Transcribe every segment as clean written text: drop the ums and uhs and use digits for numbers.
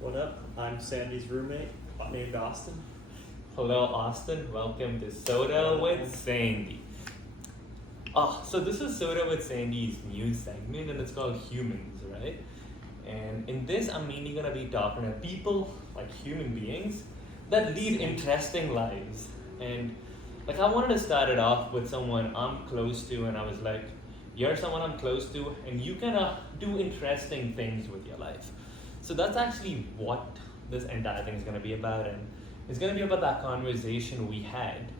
What up? I'm Sandy's roommate, named Austen. Hello, Austen. Welcome to Soda with Sandy. So this is Soda with Sandy's new segment, and it's called Humans, right? And in this, I'm mainly gonna be talking to people, like human beings, that lead interesting lives. And like, I wanted to start it off with someone I'm close to, and I was like, "You're someone I'm close to, and you can do interesting things with your life." So that's actually what this entire thing is gonna be about, and it's gonna be about that conversation we had.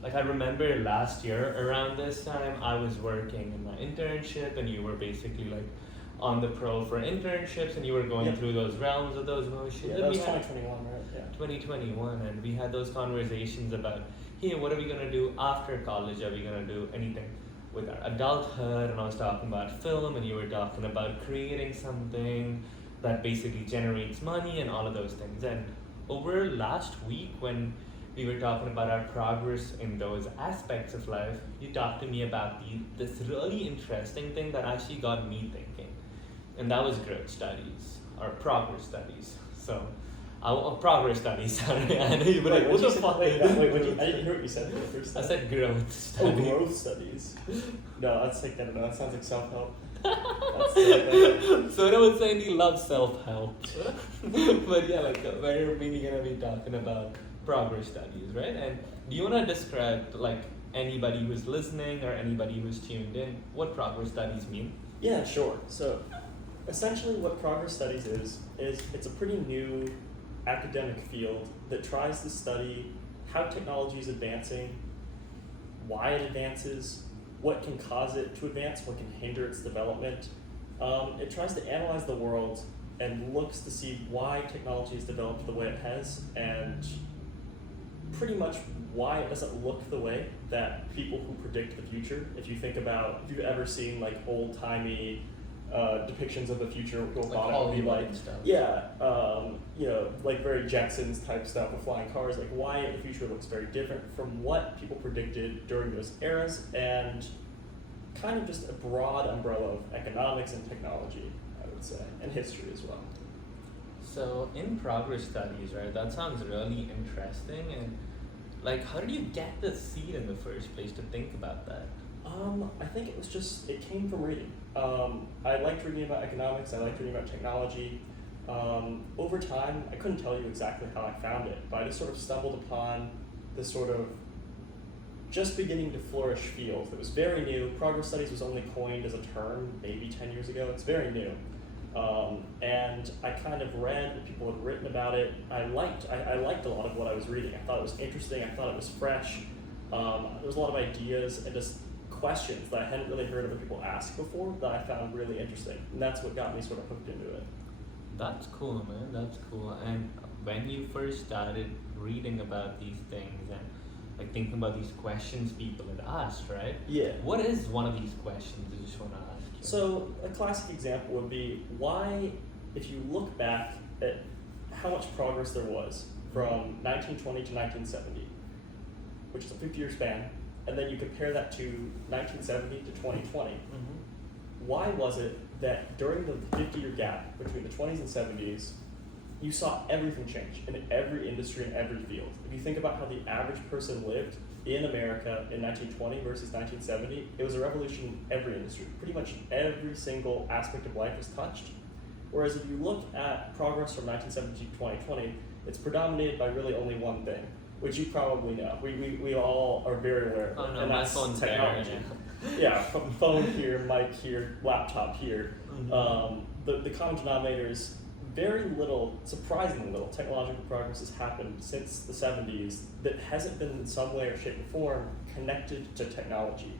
Like, I remember last year around this time, I was working in my internship, and you were basically like on the pro for internships, and you were going through those realms of those motions. Yeah, And that was we had 2021, right? Yeah. 2021, and we had those conversations about, hey, what are we gonna do after college? Are we gonna do anything with our adulthood? And I was talking about film, and you were talking about creating something that basically generates money and all of those things. And over last week, when we were talking about our progress in those aspects of life, you talked to me about this really interesting thing that actually got me thinking, and that was growth studies or progress studies. So, progress studies. Sorry, I know you were like, what the fuck? I didn't hear what you said for the first I time. said growth Oh, studies. growth studies. No, that's like, I don't know, that sounds like self-help. So I would say he loves self-help. But yeah, like we're mainly gonna be talking about progress studies, right? And do you wanna describe, like, anybody who's listening or anybody who's tuned in, what progress studies mean? Yeah, sure. So, essentially what progress studies is it's a pretty new academic field that tries to study how technology is advancing, why it advances, what can cause it to advance, what can hinder its development. It tries to analyze the world and looks to see why technology has developed the way it has, and pretty much why it doesn't look the way that people who predict the future. If you think about, if you've ever seen like old-timey depictions of the future, what thought it would be like, stuff. yeah, like very Jetsons type stuff with flying cars, like why the future looks very different from what people predicted during those eras, and kind of just a broad umbrella of economics and technology, I would say, and history as well. So in progress studies, right, that sounds really interesting. And like, how did you get the seed in the first place to think about that? I think it came from reading. I liked reading about economics, I liked reading about technology. Over time, I couldn't tell you exactly how I found it, but I just sort of stumbled upon this sort of just beginning to flourish field. It was very new. Progress studies was only coined as a term maybe 10 years ago. It's very new. And I kind of read what people had written about it. I liked a lot of what I was reading. I thought it was interesting, I thought it was fresh. There was a lot of ideas and just questions that I hadn't really heard other people ask before that I found really interesting. And that's what got me sort of hooked into it. That's cool, man. That's cool. And when you first started reading about these things and like thinking about these questions people had asked, right? Yeah. What is one of these questions I just want to ask you? So a classic example would be why, if you look back at how much progress there was from 1920 to 1970, which is a 50-year span, and then you compare that to 1970 to 2020, why was it that during the 50-year gap between the 20s and 70s, you saw everything change in every industry and every field? If you think about how the average person lived in America in 1920 versus 1970, it was a revolution in every industry. Pretty much every single aspect of life was touched. Whereas if you look at progress from 1970 to 2020, it's predominated by really only one thing, which you probably know. We all are very aware of it, Oh no, and my that's phone's technology. there. Yeah, phone here, mic here, laptop here. The common denominator is very little, surprisingly little, technological progress has happened since the 70s that hasn't been in some way or shape or form connected to technology.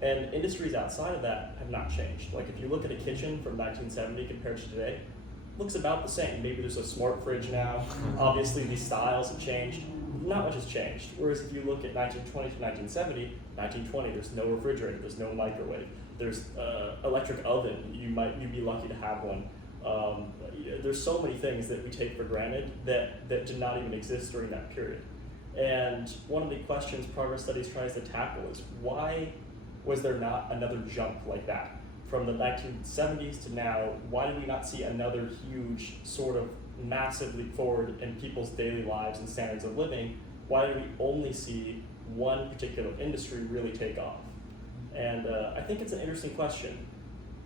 And industries outside of that have not changed. Like if you look at a kitchen from 1970 compared to today, looks about the same. Maybe there's a smart fridge now. Obviously these styles have changed. Not much has changed. Whereas if you look at 1920 to 1970, 1920, there's no refrigerator, there's no microwave, there's electric oven, you'd be lucky to have one. There's so many things that we take for granted that did not even exist during that period. And one of the questions progress studies tries to tackle is, why was there not another jump like that? From the 1970s to now, why did we not see another huge sort of massive leap forward in people's daily lives and standards of living, why do we only see one particular industry really take off? And I think it's an interesting question.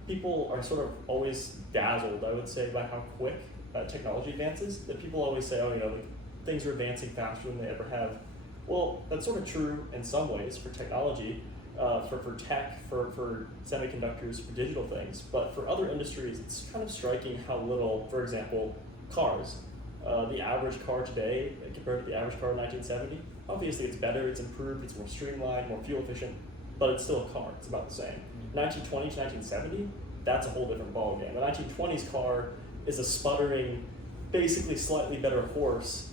People are sort of always dazzled, I would say, by how quick technology advances. That people always say, oh, like, things are advancing faster than they ever have. Well, that's sort of true in some ways for technology, for tech, for semiconductors, for digital things. But for other industries, it's kind of striking how little, for example, cars. The average car today compared to the average car in 1970, obviously it's better, it's improved, it's more streamlined, more fuel efficient, but it's still a car, it's about the same. 1920 to 1970, that's a whole different ballgame. The 1920s car is a sputtering, basically slightly better horse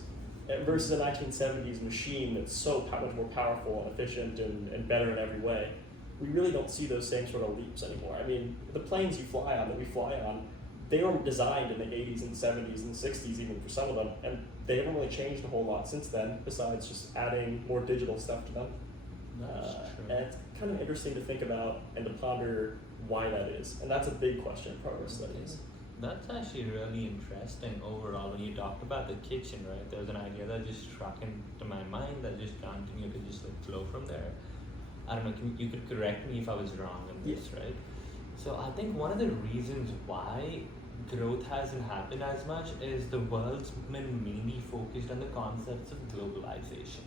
versus a 1970s machine that's so much more powerful and efficient and better in every way. We really don't see those same sort of leaps anymore. I mean, the planes you fly on, that we fly on, they were designed in the 80s and 70s and 60s even for some of them, and they haven't really changed a whole lot since then, besides just adding more digital stuff to them. And it's kind of interesting to think about and to ponder why that is, and that's a big question in progress studies. That's actually really interesting overall. When you talked about the kitchen, right, there was an idea that just struck into my mind that just continued to just like flow from there. I don't know, you could correct me if I was wrong on this, right? So I think one of the reasons why growth hasn't happened as much is the world's been mainly focused on the concepts of globalization.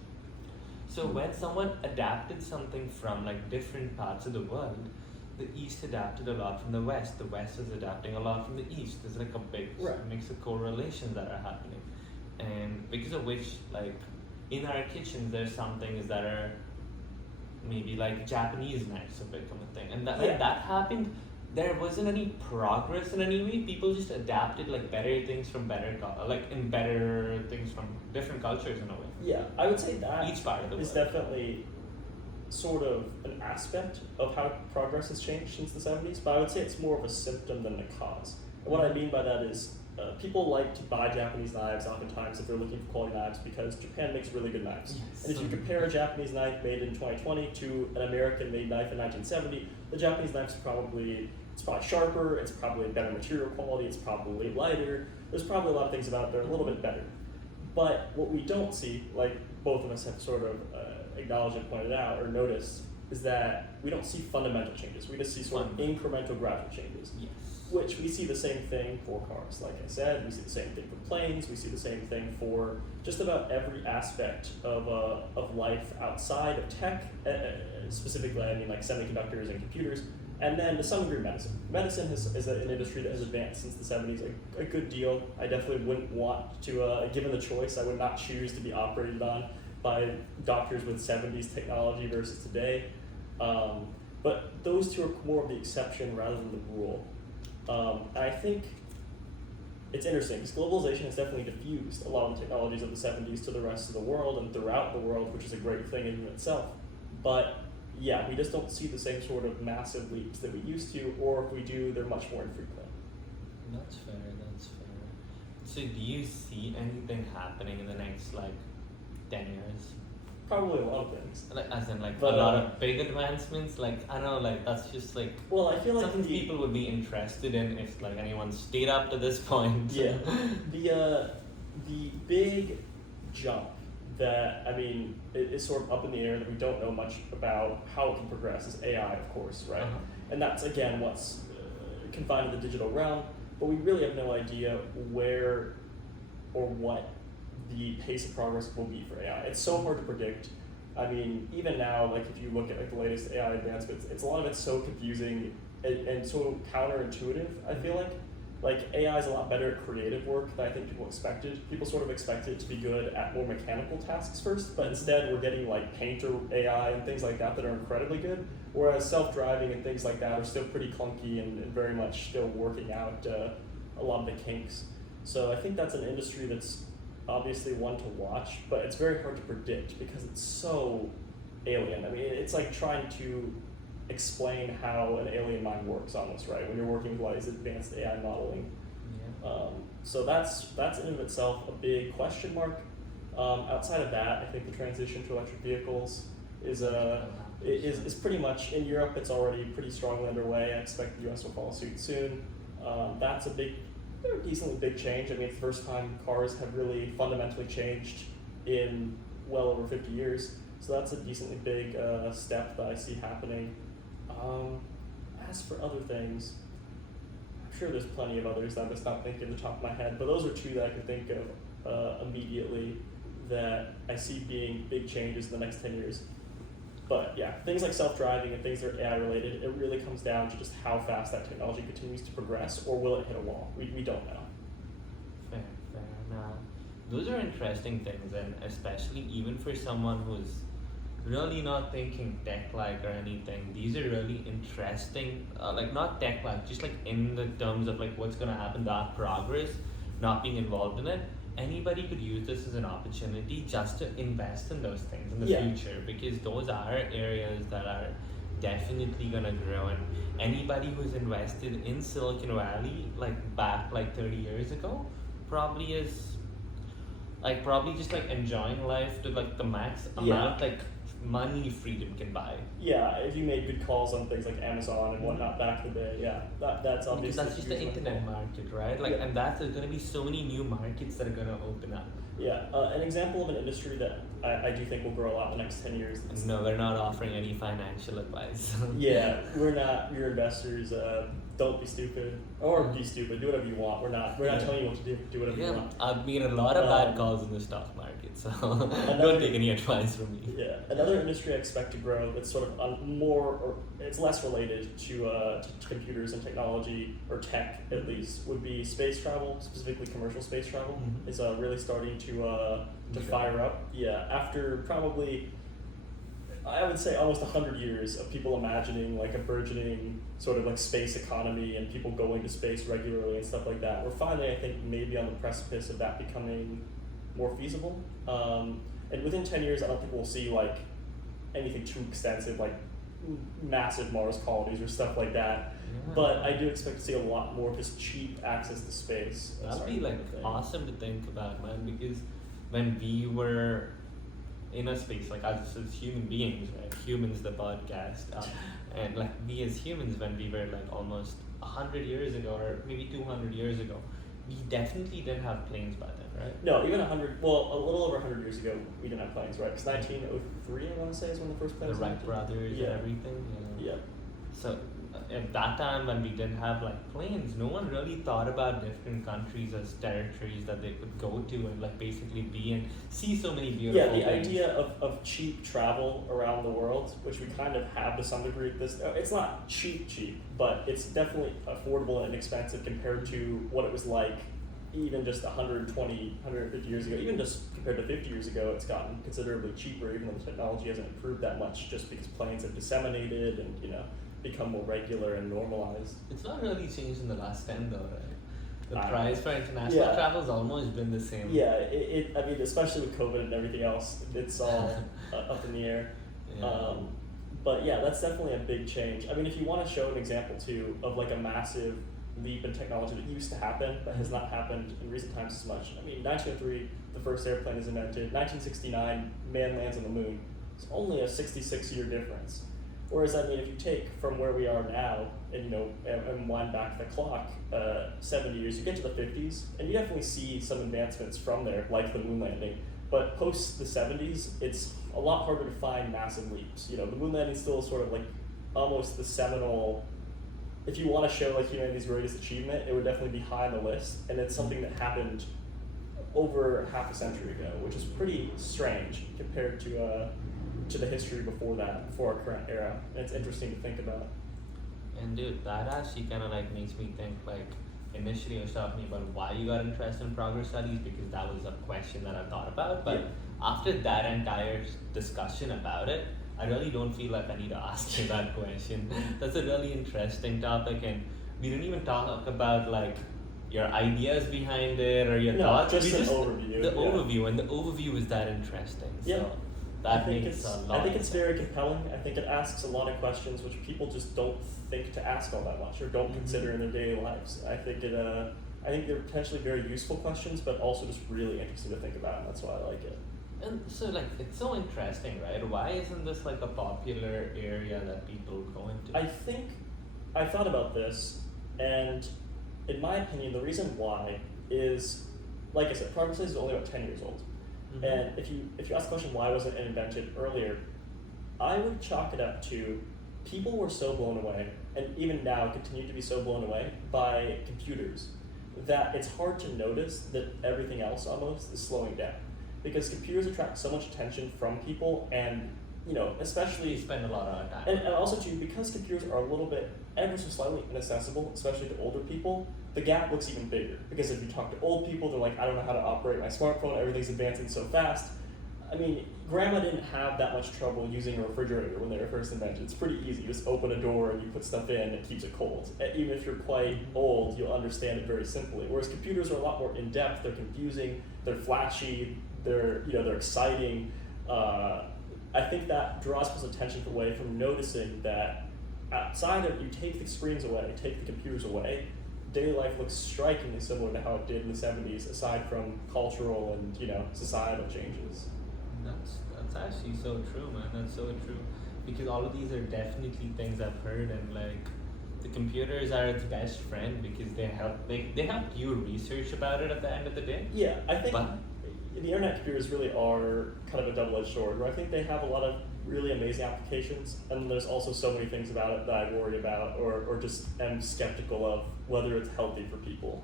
So when someone adapted something from like different parts of the world, the East adapted a lot from the West is adapting a lot from the East. There's like a big mix of correlations that are happening. And because of which, like, in our kitchens, there's some things that are maybe like Japanese knives have become a thing. And when that happened, there wasn't any progress in any way. People just adapted like better things from better things from different cultures in a way. Yeah, I would say that each part of the is world. definitely sort of an aspect of how progress has changed since the 70s, but I would say it's more of a symptom than the cause. And what I mean by that is people like to buy Japanese knives oftentimes if they're looking for quality knives because Japan makes really good knives. Yes. And if you compare a Japanese knife made in 2020 to an American-made knife in 1970, the Japanese knife's probably sharper, it's probably better material quality, it's probably lighter. There's probably a lot of things about it that are a little bit better. But what we don't see, like both of us have sort of acknowledged and pointed out or noticed, is that we don't see fundamental changes. We just see sort of incremental gradual changes. Yes. Which we see the same thing for cars. Like I said, we see the same thing for planes, we see the same thing for just about every aspect of life outside of tech, specifically I mean like semiconductors and computers, and then to some degree medicine. Medicine is an industry that has advanced since the 70s a good deal. I definitely wouldn't want to, given the choice, I would not choose to be operated on by doctors with 70s technology versus today. But those two are more of the exception rather than the rule. And I think it's interesting because globalization has definitely diffused a lot of the technologies of the 70s to the rest of the world and throughout the world, which is a great thing in itself. But yeah, we just don't see the same sort of massive leaps that we used to, or if we do, they're much more infrequent. That's fair. So do you see anything happening in the next 10 years? Probably a lot of things. As in a lot of big advancements? I don't know, that's just well, I feel like something people would be interested in if anyone stayed up to this point. Yeah. The big jump that, I mean, is sort of up in the air that we don't know much about how it can progress is AI, of course, right? Uh-huh. And that's, again, what's confined to the digital realm, but we really have no idea where or what the pace of progress will be for AI. It's so hard to predict. I mean, even now, if you look at the latest AI advancements, a lot of it's so confusing and so counterintuitive, I feel like. AI is a lot better at creative work than I think people expected. People sort of expected it to be good at more mechanical tasks first, but instead we're getting painter AI and things like that are incredibly good, whereas self-driving and things like that are still pretty clunky and very much still working out a lot of the kinks. So I think that's an industry that's obviously one to watch, but it's very hard to predict because it's so alien. I mean, it's like trying to explain how an alien mind works almost, right? When you're working with these advanced AI modeling. Yeah. So that's in and of itself a big question mark. Outside of that, I think the transition to electric vehicles is pretty much, in Europe it's already pretty strongly underway. I expect the US will follow suit soon. That's a big they're a decently big change. I mean, it's the first time cars have really fundamentally changed in well over 50 years. So that's a decently big step that I see happening. As for other things, I'm sure there's plenty of others that I'm just not thinking at the top of my head, but those are two that I can think of immediately that I see being big changes in the next 10 years. But yeah, things like self-driving and things that are AI related, it really comes down to just how fast that technology continues to progress, or will it hit a wall? We don't know. Fair. Now, those are interesting things, and especially even for someone who's really not thinking tech-like or anything, these are really interesting, like not tech-like, just like in the terms of like what's gonna happen, that progress, not being involved in it. Anybody could use this as an opportunity just to invest in those things in the future, because those are areas that are definitely gonna grow, and anybody who's invested in Silicon Valley like back like 30 years ago probably is like just like enjoying life to like the max amount like money freedom can buy. Yeah, if you made good calls on things like Amazon and whatnot back in the day, that's obviously. Because that's just the internet market, right? Like, and that's there's gonna be so many new markets that are gonna open up. Yeah, an example of an industry that I do think will grow a lot in the next 10 years. No, we're not offering any financial advice. Yeah, we're not your investors. Don't be stupid, or be stupid. Do whatever you want. We're not telling you what to do. Do whatever you want. I've made a lot of bad calls in the stock market, so don't take any advice from me. Yeah, another industry I expect to grow that's sort of it's less related to computers and technology, or tech at least, would be space travel, specifically commercial space travel. Is really starting to fire up. Yeah, after probably, I would say, almost 100 years of people imagining like a burgeoning sort of like space economy and people going to space regularly and stuff like that. We're finally, I think, maybe on the precipice of that becoming more feasible. And within 10 years, I don't think we'll see like anything too extensive, like massive Mars colonies or stuff like that. Yeah. But I do expect to see a lot more just cheap access to space. That'd be like awesome to think about, man, because when we were in a space, like as human beings, right? Humans, the podcast, and like we as humans, when we were like almost 100 years ago, or maybe 200 years ago, we definitely didn't have planes by then, right? No, even a little over 100 years ago, we didn't have planes, right? Because 1903, I want to say, is when the first plane was. The Wright brothers and everything. Yeah. So at that time, when we didn't have like planes, no one really thought about different countries as territories that they could go to and like basically be and see so many beautiful things. Yeah, the idea of cheap travel around the world, which we kind of have to some degree. It's not cheap, but it's definitely affordable and inexpensive compared to what it was like even just 120, 150 years ago. Even just compared to 50 years ago, it's gotten considerably cheaper, even though the technology hasn't improved that much, just because planes have disseminated and become more regular and normalized. It's not really changed in the last 10 though, right? The price for international travel has almost been the same. Yeah, I mean, especially with COVID and everything else, it's all up in the air. Yeah. But yeah, that's definitely a big change. I mean, if you want to show an example too of like a massive leap in technology that used to happen but has not happened in recent times as much. I mean, 1903, the first airplane is invented. 1969, man lands on the moon. It's only a 66-year difference. Whereas, I mean, if you take from where we are now and, and wind back the clock 70 years, you get to the 50s, and you definitely see some advancements from there, like the moon landing. But post the 70s, it's a lot harder to find massive leaps. The moon landing is still sort of like almost the seminal. If you want to show like humanity's greatest achievement, it would definitely be high on the list, and it's something that happened over half a century ago, which is pretty strange compared to the history before that, before our current era. And it's interesting to think about. And dude, that actually kind of like makes me think, like, initially I was talking about why you got interested in progress studies, because that was a question that I thought about. But after that entire discussion about it, I really don't feel like I need to ask you that question. That's a really interesting topic, and we didn't even talk about like your ideas behind it or your thoughts. Just an overview. The overview, and the overview is that interesting. So I think it's very compelling. I think it asks a lot of questions which people just don't think to ask all that much or don't consider in their daily lives. I think they're potentially very useful questions, but also just really interesting to think about, and that's why I like it. And so, like, it's so interesting, right? Why isn't this like a popular area that people go into? I think I thought about this, and in my opinion, the reason why is, like I said, progress is only about 10 years old. Mhm. And if you ask the question, why wasn't it invented earlier, I would chalk it up to people were so blown away, and even now continue to be so blown away by computers, that it's hard to notice that everything else almost is slowing down. Because computers attract so much attention from people, and especially We spend a lot of time. and also too, because computers are a little bit ever so slightly inaccessible, especially to older people, the gap looks even bigger. Because if you talk to old people, they're like, I don't know how to operate my smartphone, everything's advancing so fast. I mean, grandma didn't have that much trouble using a refrigerator when they were first invented. It's pretty easy. You just open a door and you put stuff in and it keeps it cold. Even if you're quite old, you'll understand it very simply. Whereas computers are a lot more in-depth, they're confusing, they're flashy, they're exciting. I think that draws people's attention away from noticing that outside of, you take the screens away, take the computers away, daily life looks strikingly similar to how it did in the 70s, aside from cultural and societal changes. That's actually so true, man. That's so true. Because all of these are definitely things I've heard, and like the computers are its best friend because they help you research about it at the end of the day. Yeah, I think But the internet computers really are kind of a double-edged sword, where I think they have a lot of really amazing applications, and there's also so many things about it that I worry about or just am skeptical of whether it's healthy for people.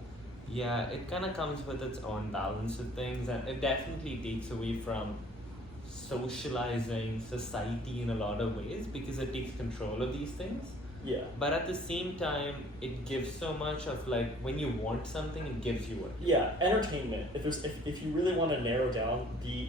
yeah, it kind of comes with its own balance of things, and it definitely takes away from socializing society in a lot of ways because it takes control of these things. Yeah. But at the same time, it gives so much of like when you want something, it gives you it. Yeah, entertainment. If you really want to narrow down the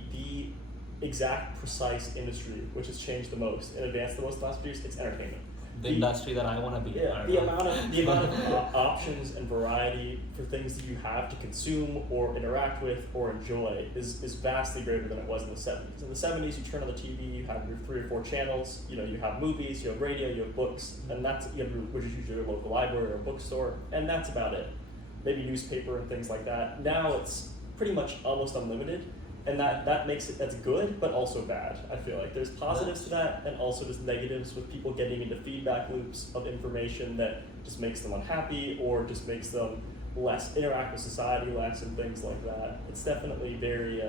exact precise industry which has changed the most and advanced the most in the last few years, it's entertainment. The industry that I want to be a Yeah, part the of. amount of options and variety for things that you have to consume or interact with or enjoy is vastly greater than it was in the 70s. In the 70s, you turn on the TV, you have your 3 or 4 channels. You have movies, you have radio, you have books, and which is usually your local library or bookstore, and that's about it. Maybe newspaper and things like that. Now it's pretty much almost unlimited. And that makes it, that's good, but also bad. I feel like there's positives to that, and also just negatives with people getting into feedback loops of information that just makes them unhappy or just makes them interact with society less and things like that. It's definitely very.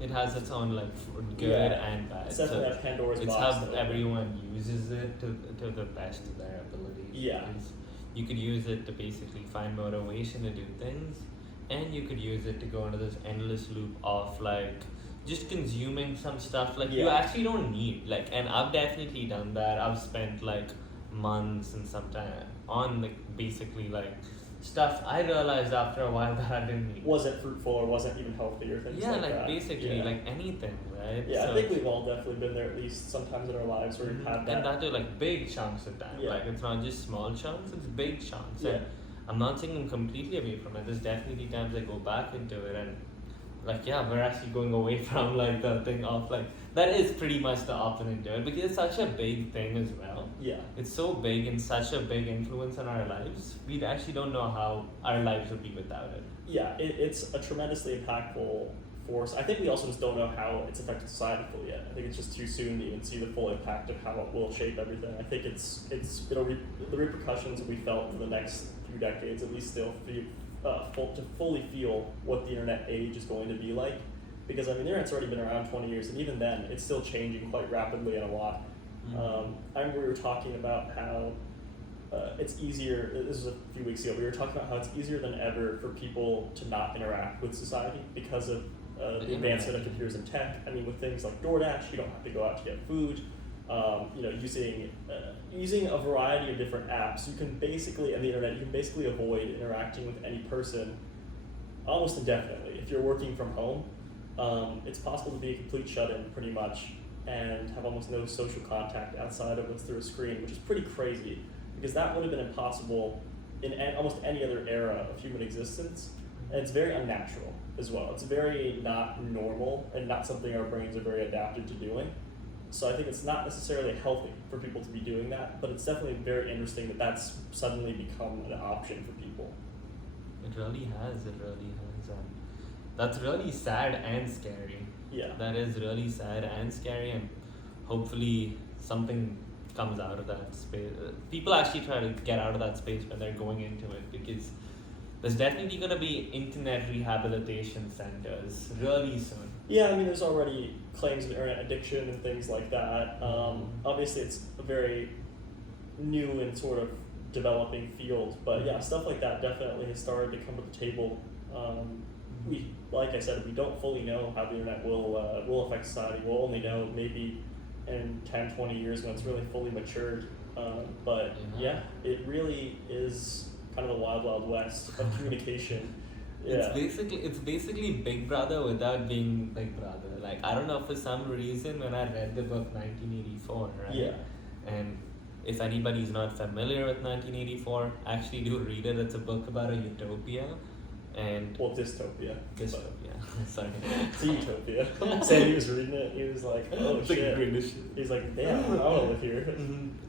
It has its own like good Yeah, and bad. it's definitely a Pandora's it's box. how everyone uses it to the best of their abilities. Yeah. Because you could use it to basically find motivation to do things, and you could use it to go into this endless loop of like just consuming some stuff like you Yeah. actually don't need, like, and I've definitely done that. I've spent like months and some time on like basically like stuff I realized after a while that I didn't need. Wasn't fruitful or wasn't even healthy or things Yeah, like like that. basically Yeah. like anything, right? Yeah, So- I think we've all definitely been there at least sometimes in our lives where we've had that. And that too, like big chunks of time. Yeah. Like it's not just small chunks; it's big chunks. Yeah. And I'm not saying I'm completely away from it. There's definitely times I go back into it, and like yeah, we're actually going away from like the thing of like that is pretty much the opposite to it because it's such a big thing as well. Yeah. It's so big and such a big influence on our lives. We actually don't know how our lives would be without it. Yeah, it's a tremendously impactful force. I think we also just don't know how it's affected society fully yet. I think it's just too soon to even see the full impact of how it will shape everything. I think the repercussions will be felt for the next few decades, at least still to fully feel what the internet age is going to be like. Because I mean, the internet's already been around 20 years, and even then, it's still changing quite rapidly and a lot. I remember we were talking about how it's easier. This was a few weeks ago. We were talking about how it's easier than ever for people to not interact with society because of the advancement of computers and tech. I mean, with things like DoorDash, you don't have to go out to get food. Using a variety of different apps, you can basically, and the internet, you can basically avoid interacting with any person almost indefinitely. If you're working from home, it's possible to be a complete shut-in pretty much and have almost no social contact outside of what's through a screen, which is pretty crazy because that would have been impossible in almost any other era of human existence. And it's very unnatural as well. It's very not normal and not something our brains are very adapted to doing. So I think it's not necessarily healthy for people to be doing that, but it's definitely very interesting that that's suddenly become an option for people. It really has. That's really sad and scary. Yeah. That is really sad and scary, and hopefully something comes out of that space. People actually try to get out of that space when they're going into it because there's definitely gonna be internet rehabilitation centers really soon. Yeah, I mean, there's already claims of internet addiction and things like that. Obviously, it's a very new and sort of developing field, but yeah, stuff like that definitely has started to come to the table. We, like I said, we don't fully know how the internet will affect society. We'll only know maybe in 10, 20 years when it's really fully matured. But yeah, it really is kind of the wild, wild west of communication. Yeah. It's basically Big Brother without being Big Brother. Like, I don't know, for some reason when I read the book 1984, right? Yeah. And if anybody's not familiar with 1984, actually do read it. It's a book about a utopia. And Well, dystopia. dystopia. Sorry. It's a utopia. Sandy was reading it. He was like, "Oh It's like shit!" British. He's like, "Damn, I want to live here."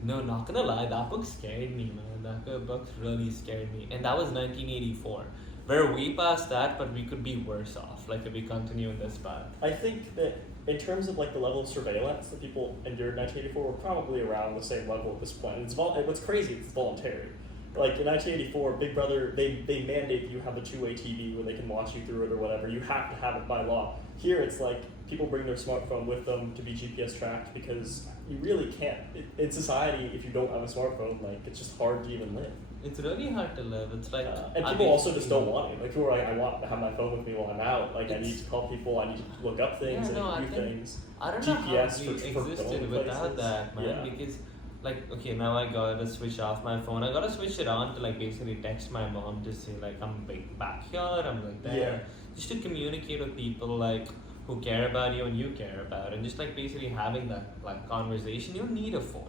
No, not gonna lie, that book scared me, man. That book really scared me. And that was 1984. We're way past that, but we could be worse off, like if we continue in this path. I think that in terms of like the level of surveillance that people endured in 1984, we're probably around the same level at this point. What's crazy, it's voluntary. Like in 1984, Big Brother, they mandate you have a two-way TV where they can watch you through it or whatever. You have to have it by law. Here, it's like people bring their smartphone with them to be GPS tracked because you really can't. In society, if you don't have a smartphone, like it's just hard to even live. It's really hard to live. It's like, and people also just don't want it. Like people are like, I want to have my phone with me while I'm out. Like I need to call people. I need to look up things. I need to do things. I don't know GPS how we for existed going without places. that, man. Yeah. Because, like, okay, now I gotta switch off my phone. I gotta switch it on to like basically text my mom to say like I'm back here. I'm like there, Yeah. just to communicate with people like who care about you and you care about, and just like basically having that like conversation. You don't need a phone.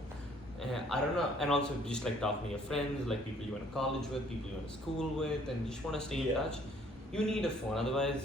I don't know, and also just like talking to your friends, like people you went to college with, people you went to school with, and just want to stay in Yeah. touch. You need a phone, otherwise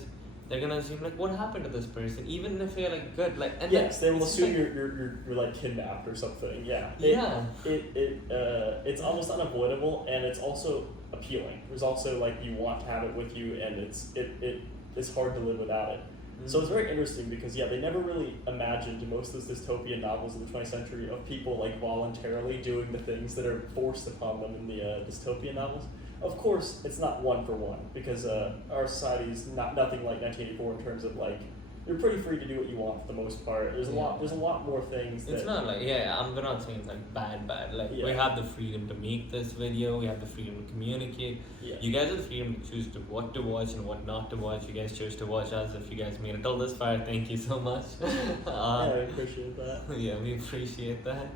they're gonna assume like what happened to this person, even if you're like good, like and Yes, they will it's assume like- you're like kidnapped or something. Yeah. Yeah. It's almost unavoidable, and it's also appealing. There's also like you want to have it with you, and it's hard to live without it. So it's very interesting because yeah, they never really imagined in most of those dystopian novels of the 20th century of people like voluntarily doing the things that are forced upon them in the dystopian novels. Of course, it's not one for one because our society is nothing like 1984 in terms of like you're pretty free to do what you want for the most part. There's a lot more things. It's that, not like I'm not saying it's like bad. Like we Yeah. have the freedom to make this video. We have the freedom to communicate. Yeah. You guys have the freedom to choose what to watch and what not to watch. You guys chose to watch us. If you guys made it till this far, thank you so much. Yeah, I appreciate that. Yeah, we appreciate that.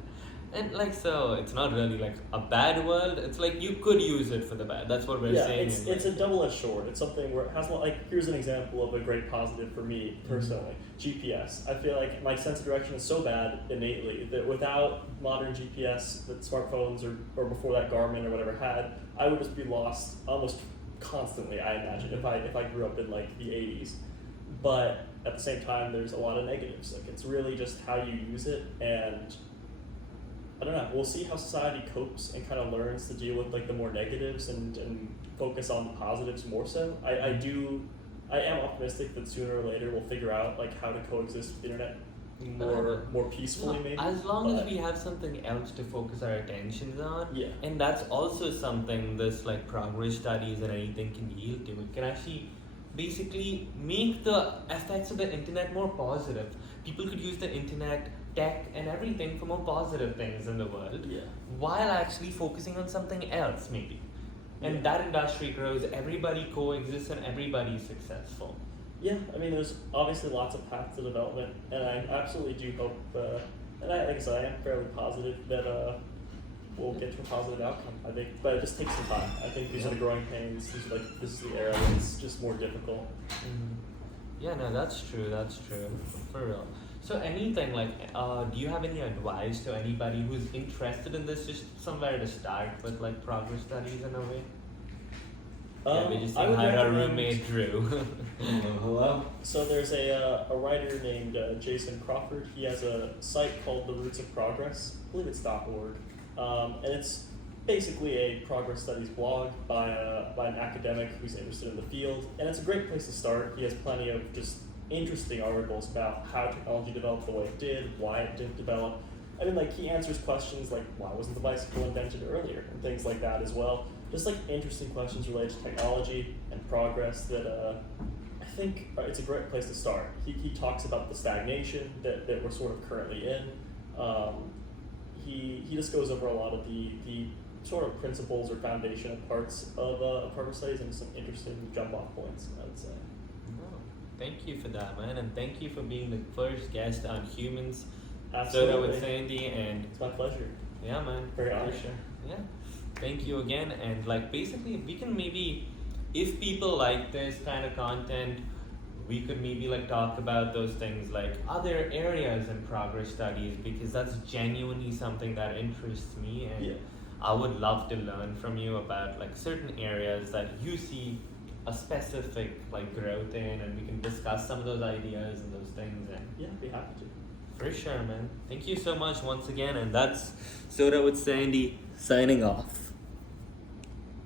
And like so, it's not really like a bad world. It's like you could use it for the bad. That's what we're Yeah, saying. it's a double-edged sword. It's something where it has like here's an example of a great positive for me personally. GPS. I feel like my sense of direction is so bad innately that without modern GPS that smartphones or before that Garmin or whatever had, I would just be lost almost constantly. I imagine if I grew up in like the 80s. But at the same time, there's a lot of negatives. Like it's really just how you use it, and I don't know. We'll see how society copes and kind of learns to deal with like the more negatives and focus on the positives more so. I am optimistic that sooner or later we'll figure out like how to coexist with the internet more peacefully maybe. As long as we have something else to focus our attentions on. Yeah. And that's also something this like progress studies and anything can yield to. It can actually basically make the effects of the internet more positive. People could use the internet, tech, and everything for more positive things in the world, Yeah. while actually focusing on something else maybe. And Yeah. that industry grows, everybody coexists, and everybody's successful. Yeah, I mean, there's obviously lots of paths to development, and I absolutely do hope, and like I said, I am fairly positive that we'll get to a positive outcome. I think, but it just takes some time. I think these are the growing pains. This is the era when it's just more difficult. Yeah, no, that's true. That's true, for real. So anything like, do you have any advice to anybody who's interested in this? Just somewhere to start with, like progress studies in a way. Yeah, we just I would had our recommend- roommate Drew. Hello. So there's a writer named Jason Crawford. He has a site called The Roots of Progress. I believe it's .org, and it's basically a progress studies blog by an academic who's interested in the field, and it's a great place to start. He has plenty of just interesting articles about how technology developed the way it did, why it didn't develop. I mean, like he answers questions like why wasn't the bicycle invented earlier, and things like that as well. just like interesting questions related to technology and progress that I think it's a great place to start. He talks about the stagnation that we're sort of currently in. He just goes over a lot of the sort of principles or foundational parts of progress studies and some interesting jump off points, I would say. Oh, thank you for that, man, and thank you for being the first guest on Humans Absolutely. Soda with Sandy. And It's my pleasure. yeah, man, Very for honored. sure. Yeah, thank you again. And like basically, we can maybe, if people like this kind of content, we could maybe like talk about those things like other areas in progress studies, because that's genuinely something that interests me, and Yeah. I would love to learn from you about like certain areas that you see a specific like growth in, and we can discuss some of those ideas and those things. And Yeah, I'd be happy to. for sure, man. Thank you so much once again, and that's Soda with Sandy signing off.